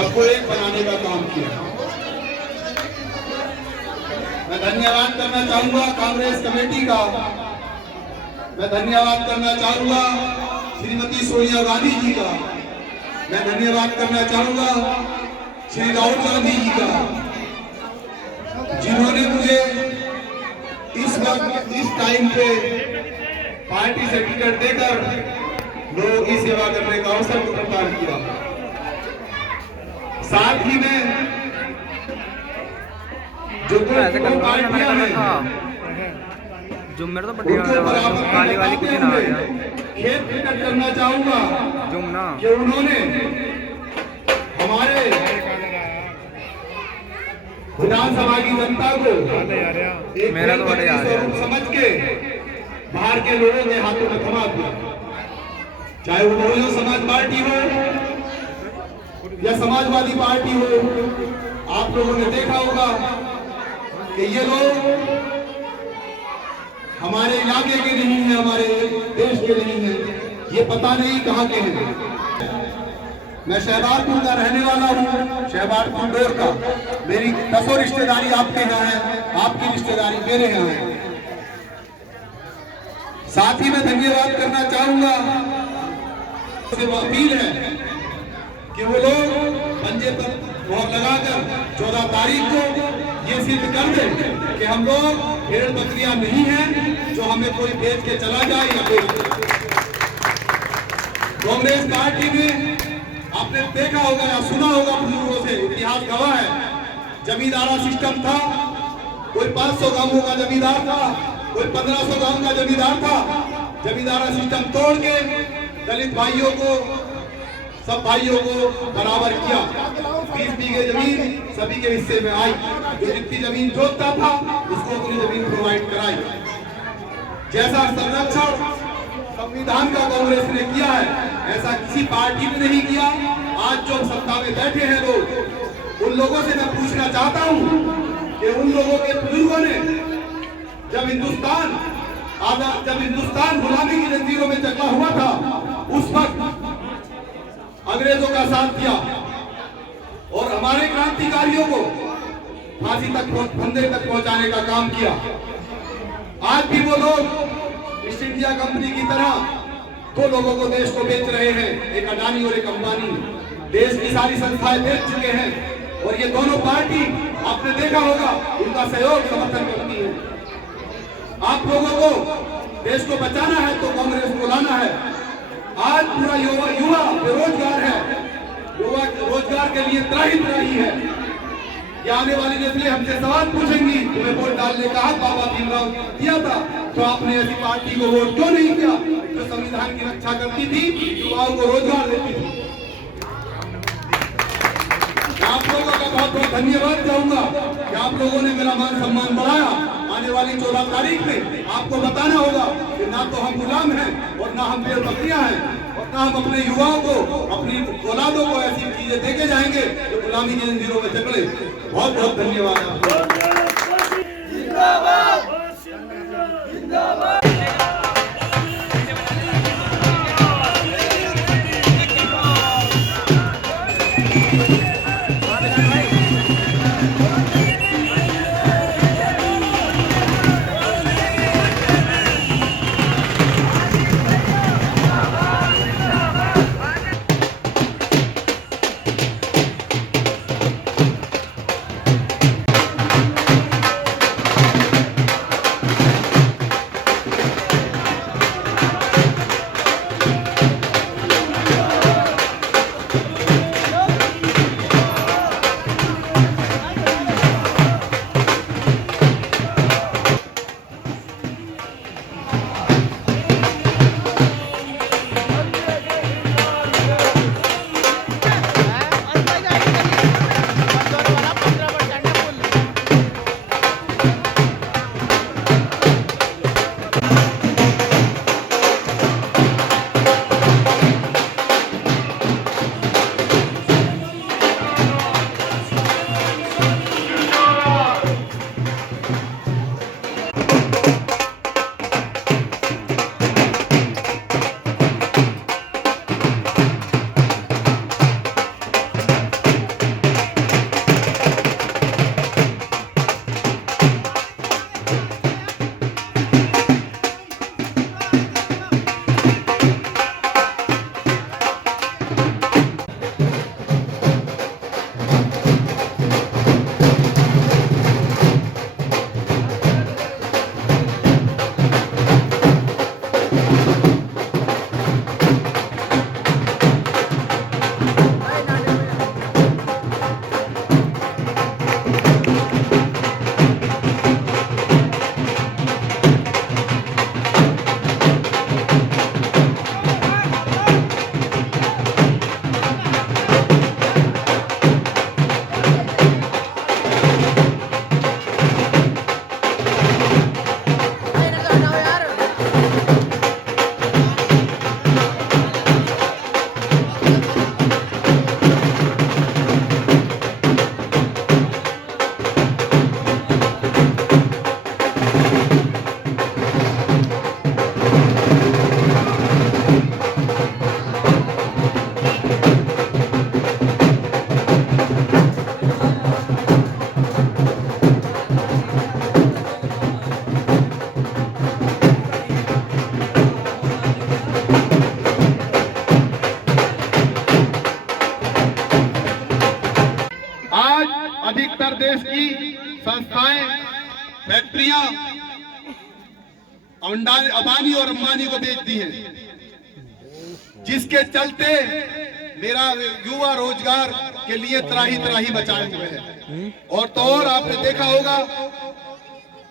सबको एक बनाने का काम किया। मैं धन्यवाद करना चाहूंगा कांग्रेस कमेटी का। मैं धन्यवाद करना चाहूंगा श्रीमती सोनिया गांधी जी का। मैं धन्यवाद करना चाहूंगा श्री राहुल गांधी जी का, जिन्होंने मुझे इस वक्त इस टाइम पे पार्टी से टिकट देकर लोगों की सेवा करने का अवसर प्रदान किया। साथ ही में जो पार्टियां हैं जुम मेरे तो बड़ी काली वाली कुछ ना आ गया खेत टिकट करना चाहूंगा जुम ना कि उन्होंने हमारे विधानसभा की जनता को एक मेरा तो बड़े आ गया समझ के बाहर के लोगों के हाथों में थमा दिया। चाहे वो बहुजन समाज पार्टी हो या समाजवादी पार्टी हो, आप लोगों ने देखा होगा कि ये लोग हमारे इलाके के नहीं है, हमारे देश के नहीं है, ये पता नहीं कहां के हैं। मैं शहबाजपुर का रहने वाला हूँ, शहबाजपुर डोर का। मेरी 10 रिश्तेदारी आपके यहाँ है, आपकी रिश्तेदारी मेरे यहाँ है। साथ ही मैं धन्यवाद करना चाहूंगा, अपील है कि वो लोग पंजे पर मोहर लगाकर 14 तारीख को ये सिद्ध कर दे कि हम लोग भेड़ बकरियां नहीं हैं जो हमें कोई बेच के चला जाए या बेच दे। कांग्रेस पार्टी में आपने देखा होगा या सुना होगा बुजुर्गों से, इतिहास गवाह है, जमींदारा सिस्टम था। कोई 500 गांवों का जमींदार था, कोई 1500 गांव का जमींदार था। जमींदारा सिस्टम तोड़ के दलित भाइयों को, सब भाइयों को बराबर किया। 20 बीघे जमीन सभी के हिस्से में आई। जो जितनी जमीन जोतता था उसको उतनी जमीन प्रोवाइड कराई। जैसा संरक्षण संविधान का कांग्रेस ने किया है, ऐसा किसी पार्टी ने नहीं किया। आज जो सत्ता में बैठे हैं लोग, उन लोगों से मैं पूछना चाहता हूं कि उन लोगों के बुजुर्गों ने जब हिंदुस्तान गुलामी की जंजीरों में जकड़ा हुआ था, उस वक्त अंग्रेजों का साथ दिया और हमारे क्रांतिकारियों को फांसी तक, फंदे तक पहुंचाने का काम किया। आज भी वो लोग ईस्ट इंडिया कंपनी की तरह दो लोगों को देश को बेच रहे हैं, एक अडानी और एक अंबानी। देश की सारी संस्थाएं बेच चुके हैं और ये दोनों पार्टी आपने देखा होगा उनका सहयोग समर्थन करती है। आप लोगों को देश को बचाना है तो कांग्रेस को लाना है। आज पूरा युवा बेरोजगार है, युवा रोजगार के लिए त्राही है। ये आने वाली नस्लें हमसे सवाल पूछेंगी, तुम्हें वोट डालने का हक बाबा भीमराव दिया था, तो आपने ऐसी पार्टी को वोट क्यों नहीं किया जो संविधान की रक्षा करती थी, युवाओं को रोजगार देती थी। आप लोगों का बहुत बहुत धन्यवाद चाहूंगा कि आप लोगों ने मेरा मान सम्मान बढ़ाया। आने वाली 14 तारीख में आपको बताना होगा कि ना तो हम गुलाम हैं और ना हम भेड़ बकरियां हैं और ना हम अपने युवाओं को, अपनी औलादों को ऐसी चीजें देके जाएंगे जो गुलामी के जंजीरों में जकड़े। बहुत बहुत धन्यवाद आपको। जिंदाबाद जिंदाबाद। अधिकतर देश की संस्थाएं, फैक्ट्रियां अदानी और अंबानी को बेच दी है, जिसके चलते मेरा युवा रोजगार के लिए त्राही त्राही मचाए हुए हैं। और तो और आपने देखा होगा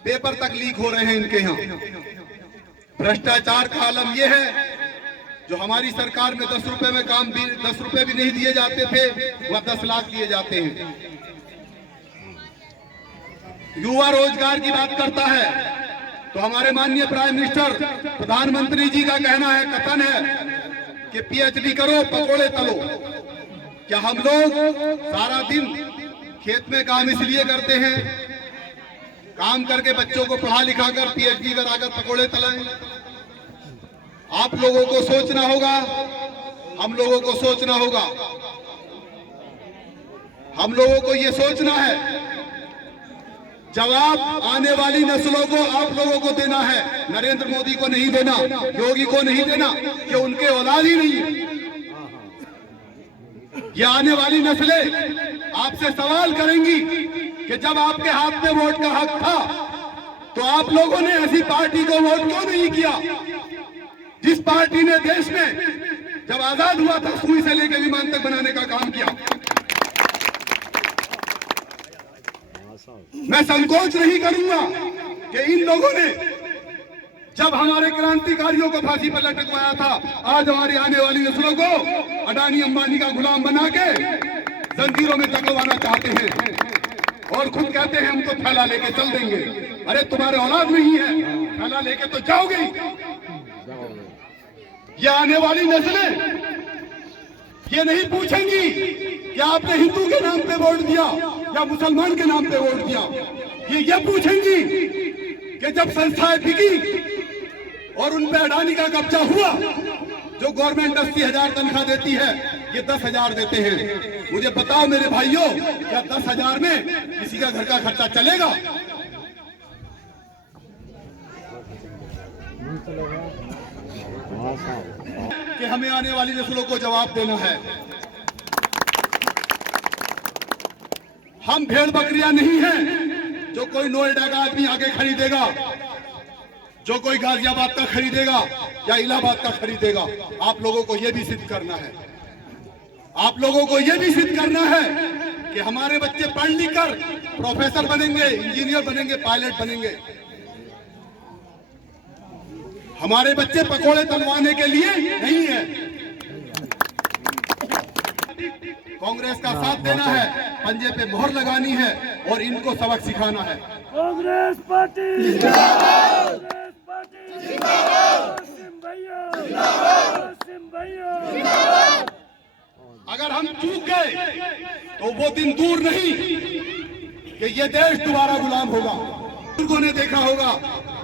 पेपर तक लीक हो रहे हैं इनके यहाँ। भ्रष्टाचार का आलम यह है, जो हमारी सरकार में 10 रुपए में काम भी 10 रुपए भी नहीं दिए जाते थे, वह 10 लाख दिए जाते हैं। युवा रोजगार की बात करता है तो हमारे माननीय प्राइम मिनिस्टर प्रधानमंत्री जी का कहना है, कथन है कि पीएचडी करो पकोड़े तलो। क्या हम लोग सारा दिन खेत में काम इसलिए करते हैं, काम करके बच्चों को पढ़ा लिखा कर पीएचडी कराकर पकोड़े तलाएं? आप लोगों को सोचना होगा, हम लोगों को सोचना होगा। हम लोगों को ये सोचना है, जवाब आने वाली नस्लों को आप लोगों को देना है, नरेंद्र मोदी को नहीं देना, योगी को नहीं देना, ये उनके औलाद ही नहीं है। ये आने वाली नस्लें आपसे सवाल करेंगी कि जब आपके हाथ में वोट का हक था तो आप लोगों ने ऐसी पार्टी को वोट क्यों नहीं किया, जिस पार्टी ने देश में जब आजाद हुआ था सुई से लेकर विमान तक बनाने का काम किया। मैं संकोच नहीं करूंगा कि इन लोगों ने जब हमारे क्रांतिकारियों को फांसी पर लटकवाया था, आज हमारी आने वाली नस्लों को अडानी अंबानी का गुलाम बना के जंजीरों में टकलवाना चाहते हैं और खुद कहते हैं हम तो थैला लेके चल देंगे। अरे तुम्हारे औलाद नहीं है, थैला लेके तो जाओगे। ये आने वाली नस्लें ये नहीं पूछेंगी कि आपने हिंदू के नाम पे वोट दिया या मुसलमान के नाम पे वोट दिया। ये पूछेंगी कि जब संस्थाएं बिकी और उन पे अडानी का कब्जा हुआ, जो गवर्नमेंट 80,000 तनख्वाह देती है, ये 10,000 देते हैं। मुझे बताओ मेरे भाइयों, क्या 10,000 में किसी का घर का खर्चा चलेगा? कि हमें आने वाली नस्लों को जवाब देना है। हम भेड़ बकरियां नहीं हैं जो कोई नोएडा का आदमी आगे खरीदेगा, जो कोई गाजियाबाद का खरीदेगा या इलाहाबाद का खरीदेगा। आप लोगों को यह भी सिद्ध करना है, आप लोगों को यह भी सिद्ध करना है कि हमारे बच्चे पढ़ लिख कर प्रोफेसर बनेंगे, इंजीनियर बनेंगे, पायलट बनेंगे। हमारे बच्चे पकोड़े तलवाने के लिए नहीं है। कांग्रेस का साथ देना है, पंजे पे मोहर लगानी है और इनको सबक सिखाना है। कांग्रेस पार्टी जिंदाबाद, कांग्रेस पार्टी जिंदाबाद, सिम भैया जिंदाबाद। अगर हम चूक गए तो वो दिन दूर नहीं कि ये देश दोबारा गुलाम होगा। लोगों ने देखा होगा,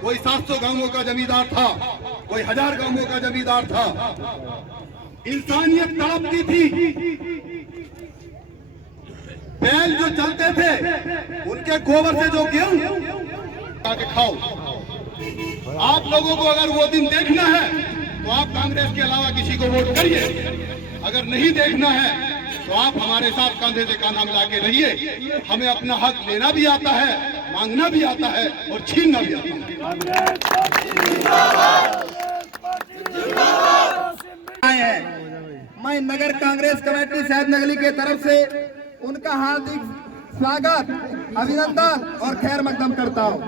कोई 700 गांवों का जमींदार था, कोई 1000 गांवों का जमींदार था। इंसानियत तड़पती थी। बैल जो चलते थे उनके गोबर से जो गेहूं आके खाओ। आप लोगों को अगर वो दिन देखना है तो आप कांग्रेस के अलावा किसी को वोट करिए। अगर नहीं देखना है तो आप हमारे साथ कंधे से कंधा मिला के रहिए। हमें अपना हक लेना भी आता है, मांगना भी आता है और छीनना भी आता है। मैं नगर कांग्रेस कमेटी शहद नगली के तरफ से उनका हार्दिक स्वागत, अभिनंदन और खैर मकदम करता हूं।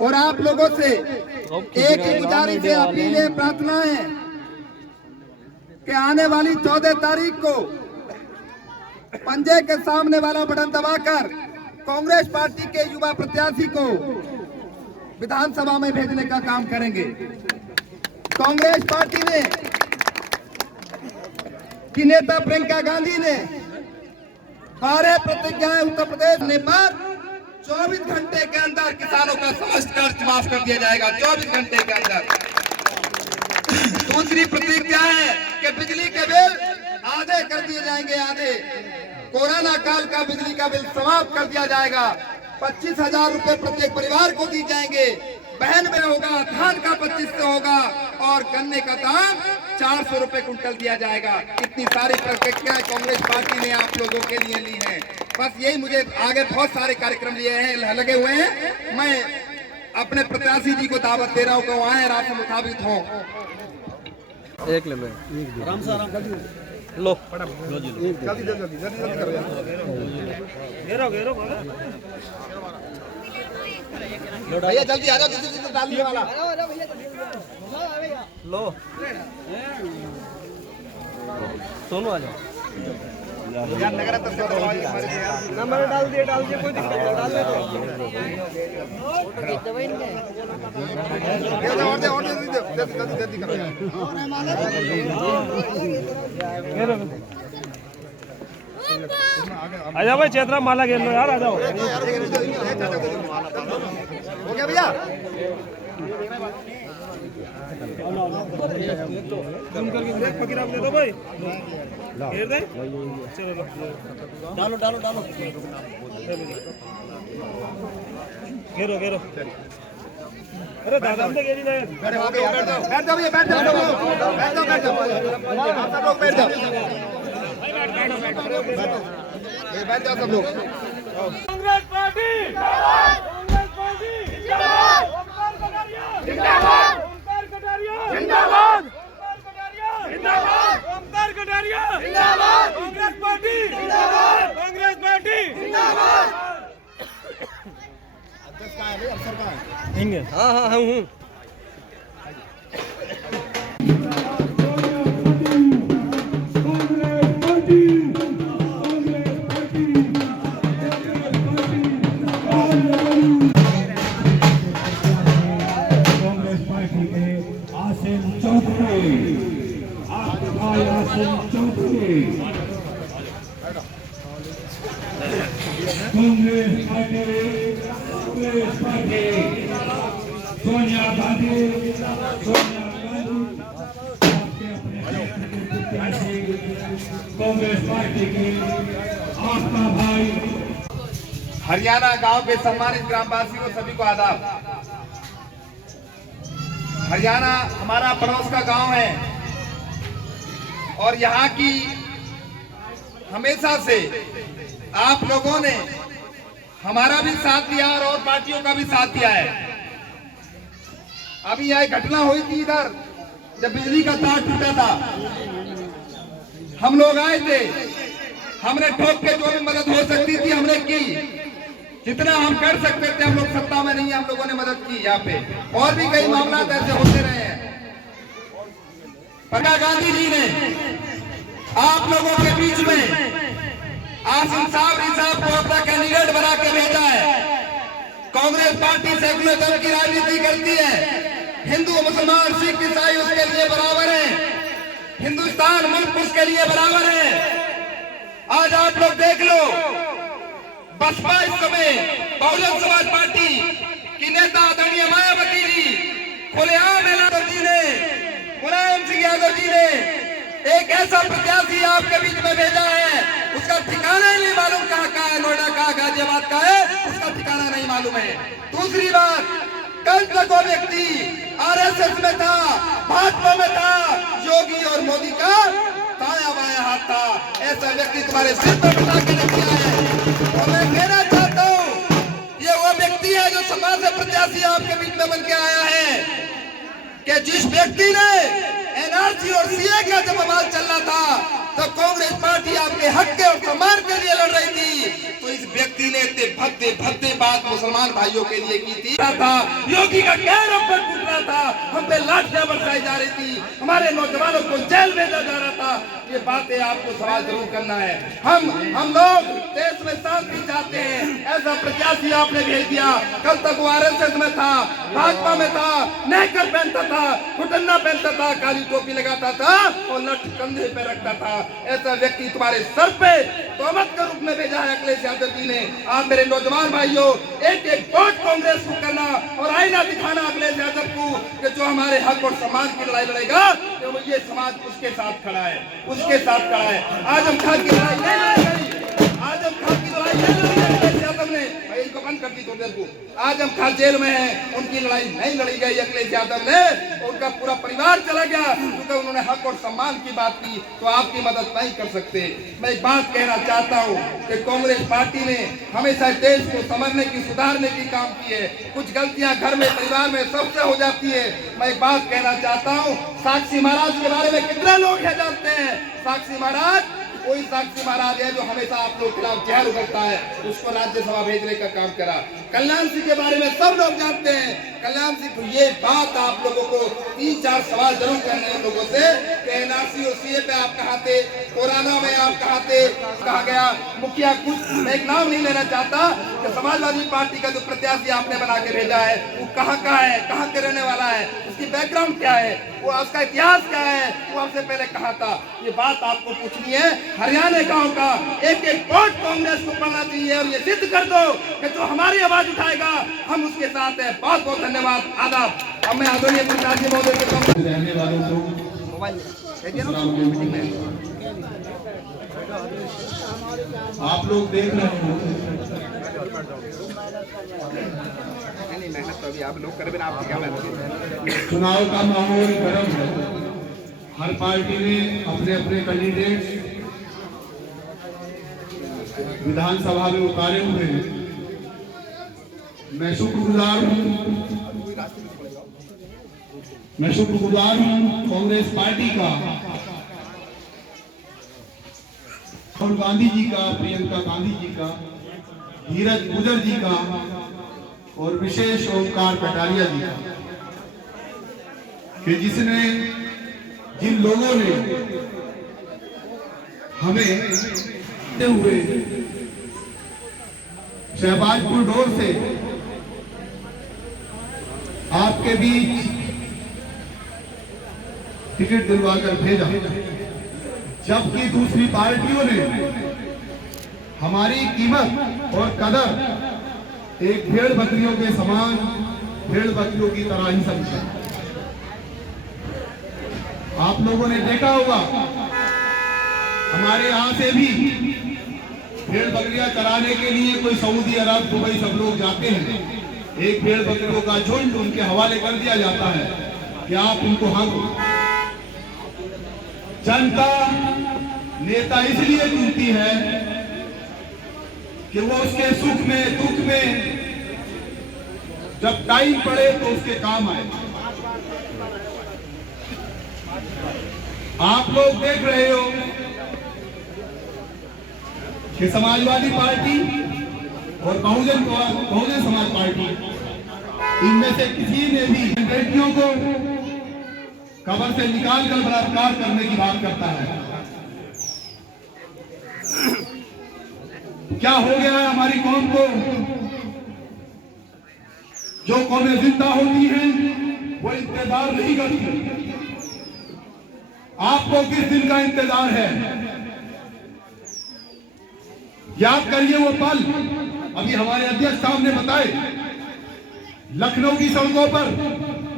और आप लोगों से एक ही गुजारिश है, अपील है, प्रार्थना है कि आने वाली 14 तारीख को पंजे के सामने वाला बटन दबाकर कांग्रेस पार्टी के युवा प्रत्याशी को विधानसभा में भेजने का काम करेंगे। कांग्रेस पार्टी ने की नेता प्रियंका गांधी ने 12 प्रतिज्ञाएं उत्तर प्रदेश ने पर 24 घंटे के अंदर किसानों का समस्त कर्ज माफ कर दिया जाएगा। 24 घंटे के अंदर। दूसरी प्रतिज्ञा है कि बिजली के बिल आधे कर दिए जाएंगे, आधे। कोरोना काल का बिजली का बिल समाप्त कर दिया जाएगा। 25,000 रुपए प्रत्येक परिवार को दी जाएंगे। बहन में होगा, धान का 2500 होगा और गन्ने का दाम 400 रुपए कुंटल दिया जाएगा। इतनी सारी प्रतिज्ञाएं कांग्रेस पार्टी ने आप लोगों के लिए ली है। बस यही, मुझे आगे बहुत सारे कार्यक्रम लिए हैं, लगे हुए हैं। मैं अपने प्रत्याशी जी को दावत दे रहा हूँ कि वो आए, रास्ते मुताबिक हों। एक ले लो आराम से लो जल्दी करो यार। घेरो भैया जल्दी आ जाओ, जिसे डालने वाला। लो सोनू आ जाओ यार नगर नंबर डाल दिए कोई दिक्कत नहीं, डाल दे जल्दी करो यार। आ जाओ भाई, चेतरा माला घेर लो यार, आ जाओ। हो गया भैया। फकीर आप दे दो भाई, घेर दे। चलो डालो घेरो। अरे दादा हम तो घेरी नहीं। बैठ जाओ भैया, बैठ जाओ आप सब लोग, बैठ जाओ। बैठ जाओ सब लोग। कांग्रेस पार्टी जिंदाबाद। ओमकार कटारिया जिंदाबाद। ओमकार कटारिया जिंदाबाद। कांग्रेस पार्टी जिंदाबाद। हाँ हूँ सोनिया गांधी कांग्रेस पार्टी के आपका भाई। हरियाणा गांव के सम्मानित ग्रामवासियों, सभी को आदाब। हरियाणा हमारा पड़ोस का गांव है और यहाँ की हमेशा से आप लोगों ने हमारा भी साथ दिया और पार्टियों का भी साथ दिया है। अभी यह घटना हुई थी इधर, जब बिजली का तार टूटा था, हम लोग आए थे, हमने ठोक के जो भी मदद हो सकती थी हमने की, जितना हम कर सकते थे। हम लोग सत्ता में नहीं, हम लोगों ने मदद की यहाँ पे। और भी कई मामला ऐसे होते रहे हैं। प्रियंका गांधी जी ने आप लोगों के बीच में आसिम साहब को अपना कैंडिडेट बना के भेजा है। कांग्रेस पार्टी सेकुलरिज्म की राजनीति करती है। हिंदू मुसलमान सिख ईसाई उसके लिए बराबर है। हिंदुस्तान मुल्क उसके लिए बराबर है। आज आप लोग देख लो, बसपा इस समय बहुजन समाज पार्टी की नेता आदरणीय मायावती जी, खुलेआम यादव जी ने, मुलायम सिंह यादव जी ने एक ऐसा प्रत्याशी आपके बीच में भेजा है, उसका ठिकाना ही नहीं मालूम कहाँ है, नोएडा का, गाजियाबाद का है, उसका ठिकाना नहीं मालूम है। दूसरी बात, कल तक वो व्यक्ति आरएसएस में था, भाजपा में था, योगी और मोदी का दाया बाया हाथ था। ऐसा व्यक्ति तुम्हारे सिर पर बिठा के रख दिया है। और मैं कहना चाहता हूँ, ये वो व्यक्ति है जो समाज से प्रत्याशी आपके बीच में बन के आया है, कि जिस व्यक्ति ने एनआरसी और सीए का जब बवाल चल रहा था, तब कांग्रेस पार्टी आपके हक के और सम्मान के लिए लड़ रही थी, तो इस व्यक्ति ने इतने भद्दे बात मुसलमान भाइयों के लिए की थी। योगी का कहर हम पर टूट रहा था, हम पे लाठियां बरसाई जा रही थी, हमारे नौजवानों को जेल भेजा जा रहा था। ये बातें आपको सवाल जरूर करना है। हम लोग देश में शांति चाहते हैं। ऐसा प्रत्याशी आपने भेज दिया। कल तक वो आरएसएस में था, भाजपा में था, नेकर पहनता था, घुटन्ना पहनता था, काली टोपी लगाता था और लठ कंधे पे रखता था। ऐसा व्यक्ति तुम्हारे सर पे तोहमत के रूप में भेजा है अखिलेश यादव जी ने। आप मेरे नौजवान भाइयों, एक वोट कांग्रेस को करना और आईना दिखाना अखिलेश यादव को कि जो हमारे हक और समाज की लड़ाई लड़ेगा, तो ये समाज उसके साथ खड़ा है, उसके साथ खड़ा है। आजम खान की लड़ाई नहीं लड़ी गई, आजम खान की लड़ाई नहीं लड़ी अखिलेश यादव ने। भाई इनको बंद कर दी थोड़ी देर को। आज हम खा जेल में हैं, उनकी लड़ाई नहीं लड़ी गई अखिलेश यादव ने, उनका पूरा परिवार चला गया क्योंकि उन्होंने हक और सम्मान की बात की, तो आपकी मदद नहीं कर सकते। मैं एक बात कहना चाहता हूँ कि कांग्रेस पार्टी ने हमेशा देश को संवरने की, सुधारने की काम की है। कुछ गलतियां घर में, परिवार में सबसे हो जाती है। मैं एक बात कहना चाहता हूँ, साक्षी महाराज के बारे में कितने लोग है जानते हैं? साक्षी महाराज, कोई साक्षी महाराज है जो हमेशा आप लोग खिलाफ जहर उगलता है, उसको राज्यसभा भेजने का काम करा। कल्याण सिंह के बारे में सब लोग जानते हैं। कल्याण सिंह को ये बात आप लोगों को 3-4 सवाल जरूर करने हैं लोगों से कि एनआरसी और सीए पे आप कहाँ थे, कोरोना में आप कहाँ थे, कहा गया मुखिया कुछ, मैं एक नाम नहीं लेना चाहता, कि समाजवादी पार्टी का जो प्रत्याशी आपने बना के भेजा है वो कहाँ का है, कहाँ के रहने वाला है, उसकी बैकग्राउंड क्या है, वो उसका इतिहास क्या है, वो आपसे पहले कहा था, ये बात आपको पूछनी है। हरियाणा गांव का एक एक वोट कांग्रेस को पड़ना चाहिए और ये सिद्ध कर दो कि जो हमारी आवाज उठाएगा हम उसके साथ हैं। बहुत बहुत धन्यवाद, आदाब। अब मैं आदरणीय प्रकाश जी महोदय के रहने वालों को आप लोग देख रहे हो, मेहनत तो अभी आप लोग कर बिना आपकी क्या मेहनत। चुनाव का माहौल गर्म है। हर पार्टी ने अपने अपने कैंडिडेट विधानसभा में उतारे हुए हैं। मैं शुक्रगुजार हूं कांग्रेस पार्टी का, राहुल गांधी जी का, प्रियंका गांधी जी का, धीरज गुजर जी का और विशेष ओमकार कटारिया जी का, कि जिन लोगों ने हमें हुए शहबाजपुर डोर से आपके बीच टिकट दिलवाकर भेजा, जबकि दूसरी पार्टियों ने हमारी कीमत और कदर एक भेड़ बकरियों के समान, भेड़ बकरियों की तरह ही समझा। आप लोगों ने देखा होगा हमारे यहां से भी भेड़ बकरियां चराने के लिए कोई सऊदी अरब, दुबई सब लोग जाते हैं। एक भेड़ बकरियों का झुंड उनके हवाले कर दिया जाता है कि आप उनको हक। जनता नेता इसलिए चुनती है कि वो उसके सुख में, दुख में जब टाइम पड़े तो उसके काम आए। आप लोग देख रहे हो कि समाजवादी पार्टी और बहुजन समाज पार्टी, इनमें से किसी ने भी बेटियों को कब्र से निकालकर बलात्कार करने की बात करता है। क्या हो गया है हमारी कौम को? जो कौमें जिंदा होती हैं वो इंतजार नहीं करती। आपको किस दिन का इंतजार है? याद करिए वो पल, अभी हमारे अध्यक्ष साहब ने बताए, लखनऊ की सड़कों पर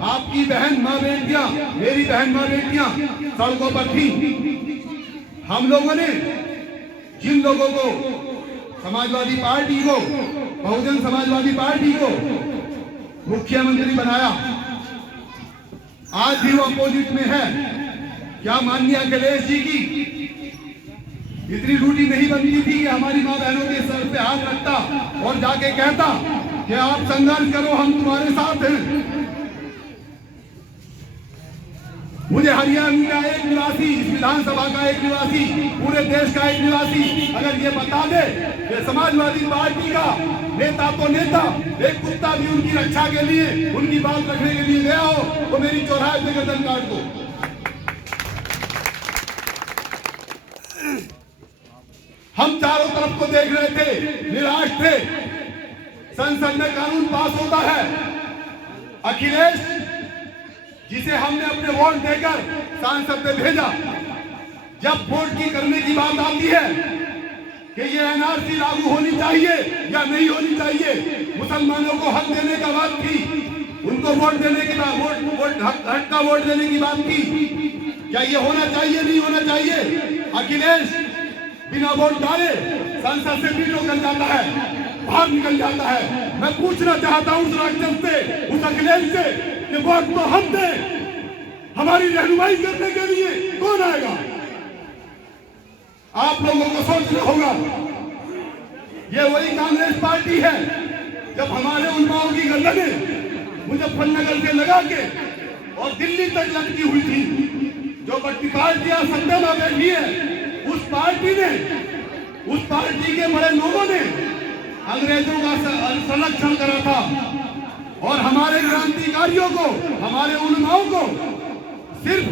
आपकी बहन मां बेटियां, मेरी बहन मां बेटियां सड़कों पर थी। हम लोगों ने जिन लोगों को, समाजवादी पार्टी को, बहुजन समाजवादी पार्टी को मुख्यमंत्री बनाया, आज भी वो अपोजिट में है। क्या माननीय अखिलेश जी की इतनी ड्यूटी नहीं बनती थी कि हमारी मां बहनों के सर पे हाथ रखता और जाके कहता कि आप संघर्ष करो, हम तुम्हारे साथ हैं? मुझे हरियाणा का एक निवासी, इस विधानसभा का एक निवासी, पूरे देश का एक निवासी अगर ये बता दे कि समाजवादी पार्टी का नेता तो नेता, एक कुत्ता भी उनकी रक्षा के लिए, उनकी बात रखने के लिए गया हो, तो मेरी चौराहे पे गर्दन काट दो। हम चारों तरफ को देख रहे थे, निराश थे। संसद में कानून पास होता है, अखिलेश जिसे हमने अपने वोट देकर सांसद में भेजा, जब वोट की करने की बात आती है कि ये एनआरसी लागू होनी चाहिए या नहीं होनी चाहिए, मुसलमानों को हक देने का बात थी, उनको वोट देने की बात, हक का वोट देने की बात थी, क्या ये होना चाहिए, नहीं होना चाहिए? अखिलेश बिना वोट डाले संसद से वीटो कर जाता है। बाहर निकल जाता है। मैं पूछना चाहता हूं उस राक्षस से, उस अखिलेश से कि वोट तो हम दें, हमारी रहनुमाई करने के लिए कौन आएगा? आप लोगों को सोचना होगा। ये वही कांग्रेस पार्टी है जब हमारे उलमाओं की गर्दनें मुजफ्फरनगर से लगा के और दिल्ली तक लटकी हुई थी। जो बड़ी पार्टियां सत्ता में बैठी है, उस पार्टी के बड़े लोगों ने अंग्रेजों का संरक्षण करा था और हमारे क्रांतिकारियों को, हमारे उलमाओं को सिर्फ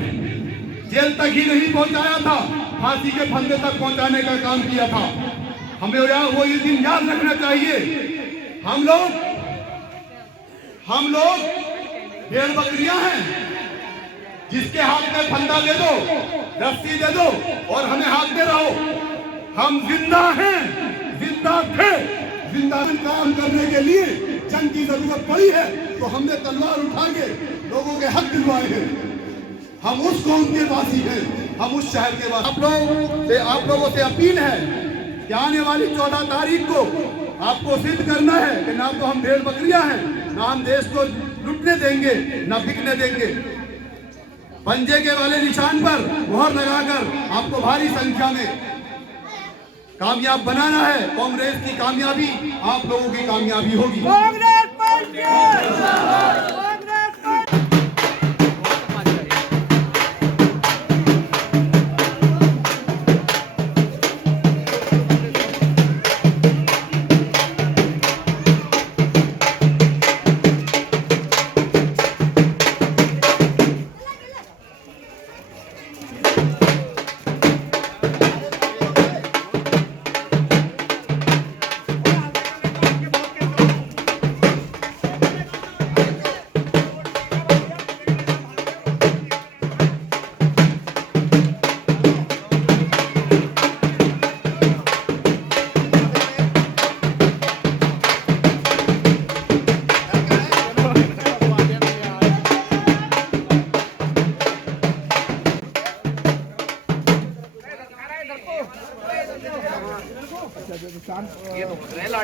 जेल तक ही नहीं पहुंचाया था, फांसी के फंदे तक पहुंचाने का काम किया था। हमें वो ये दिन याद रखना चाहिए। हम लोग भेड़ बकरियां हैं, जिसके हाथ में फंदा दे दो, रस्सी दे दो और हमें हाँकते रहो। हम जिंदा हैं, जिंदा थे, जिंदा काम करने के लिए जंग की जरूरत पड़ी है तो हमने तलवार उठा के लोगों के हक दिलवाए हैं। हम उस कौम के वासी हैं, हम उस शहर के वासी। आप लोगों से अपील है कि आने वाली 14 तारीख को आपको सिद्ध करना है कि ना तो हम भेड़ बकरियां हैं, ना हम देश को लुटने देंगे, ना बिकने देंगे। पंजे के वाले निशान पर मोहर लगाकर आपको भारी संख्या में कामयाब बनाना है। कांग्रेस की कामयाबी आप लोगों की कामयाबी होगी। कांग्रेस पार्टी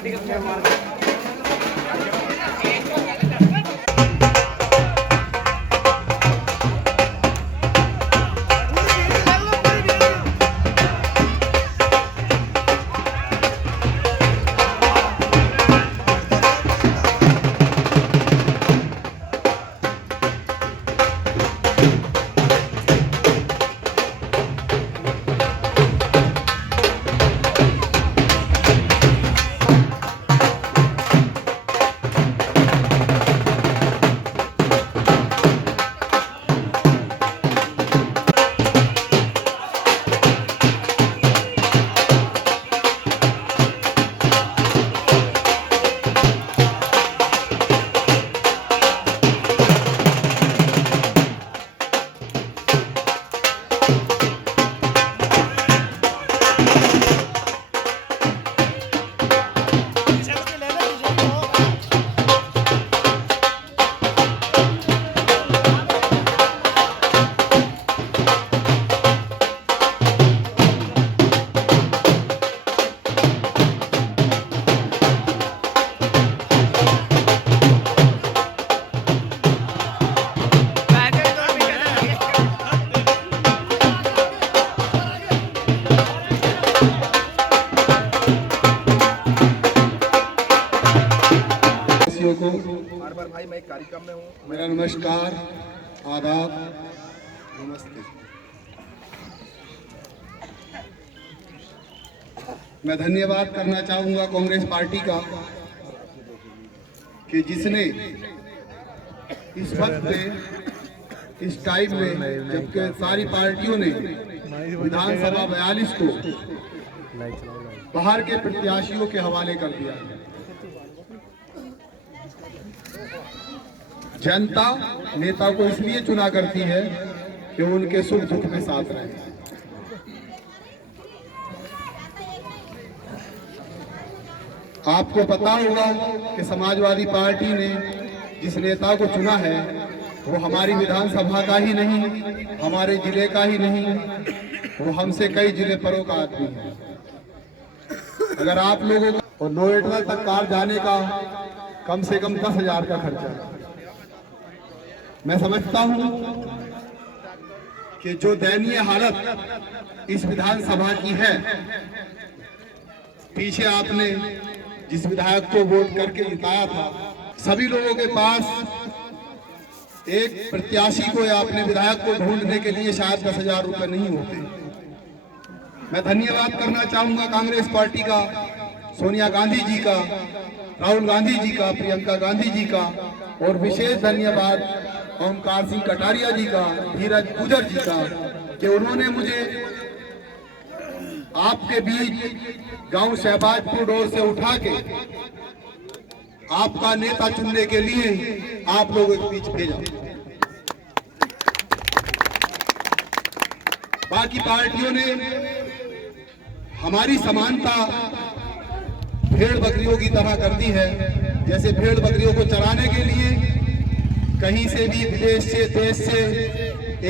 जिंदाबाद। मेरा नमस्कार, आदाब, नमस्ते। मैं धन्यवाद करना चाहूंगा कांग्रेस पार्टी का कि जिसने इस वक्त इस टाइम में जबकि सारी पार्टियों ने विधानसभा 42 को बाहर के प्रत्याशियों के हवाले कर दिया। जनता नेता को इसलिए चुना करती है कि उनके सुख दुख में साथ रहे। आपको पता होगा कि समाजवादी पार्टी ने जिस नेता को चुना है वो हमारी विधानसभा का ही नहीं, हमारे जिले का ही नहीं, वो हमसे कई जिले परों का आदमी है। अगर आप लोगों को और नोएडा तक कार जाने का कम से कम 10,000 का खर्चा है। मैं समझता हूं कि जो दयनीय हालत इस विधानसभा की है, पीछे आपने जिस विधायक को वोट करके जिताया था, सभी लोगों के पास एक प्रत्याशी को या अपने विधायक को ढूंढने के लिए शायद 10,000 रुपए नहीं होते। मैं धन्यवाद करना चाहूंगा कांग्रेस पार्टी का, सोनिया गांधी जी का, राहुल गांधी जी का, प्रियंका गांधी जी का, और विशेष धन्यवाद ओमकार सिंह कटारिया जी का, धीरज गुजर जी का, कि उन्होंने मुझे आपके बीच गांव शहबाजपुर डोर से उठा के आपका नेता चुनने के लिए आप लोगों के बीच भेजा। बाकी पार्टियों ने हमारी समानता भेड़ बकरियों की तरह कर दी है। जैसे भेड़ बकरियों को चराने के लिए कहीं से भी विदेश से, देश से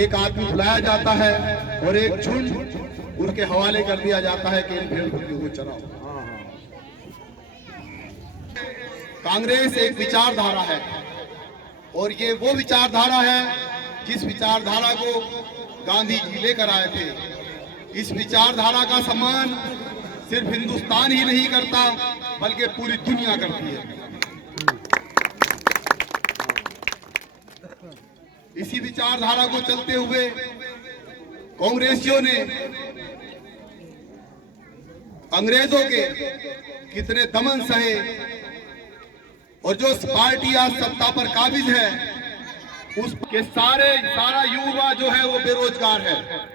एक आदमी बुलाया जाता है और एक झुंड उनके हवाले कर दिया जाता है कि इन भेड़ बकरियों को चराओ। कांग्रेस एक विचारधारा है और ये वो विचारधारा है जिस विचारधारा को गांधी जी लेकर आए थे। इस विचारधारा का सम्मान सिर्फ हिंदुस्तान ही नहीं करता बल्कि पूरी दुनिया करती है। इसी विचारधारा को चलते हुए कांग्रेसियों ने अंग्रेजों के कितने दमन सहे और जो पार्टी आज सत्ता पर काबिज है उसके सारा युवा जो है वो बेरोजगार है।